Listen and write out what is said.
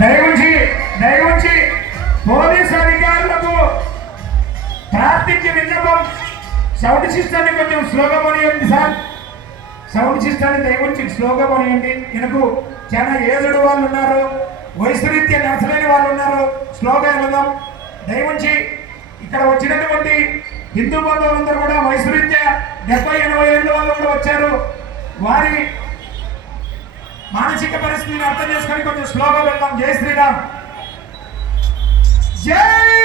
దయవుంచి దయగుంచి police అధికారులకు ప్రార్థించి విన్నపం. సౌండ్ సిస్టమ్ని కొంచెం శ్లోకం అనియండి సార్. సౌండ్ సిస్టమ్ని దయగుంచి శ్లోకం అనియండి ఎనకు చాలా ఏజుడు వాళ్ళు ఉన్నారు. వయసు రీత్యా నడచలేని వాళ్ళు ఉన్నారు. శ్లోకం వెళదాం. దయగుంచి ఇక్కడ వచ్చినటువంటి హిందూ బంధువులందరూ కూడా వయసు రీత్యా డెబ్బై ఎనభై ఏళ్ళు వాళ్ళు కూడా వచ్చారు. వారి మానసిక పరిస్థితిని అర్థం చేసుకొని కొంచెం స్లోగా వెళ్దాం. జై శ్రీరామ్. జై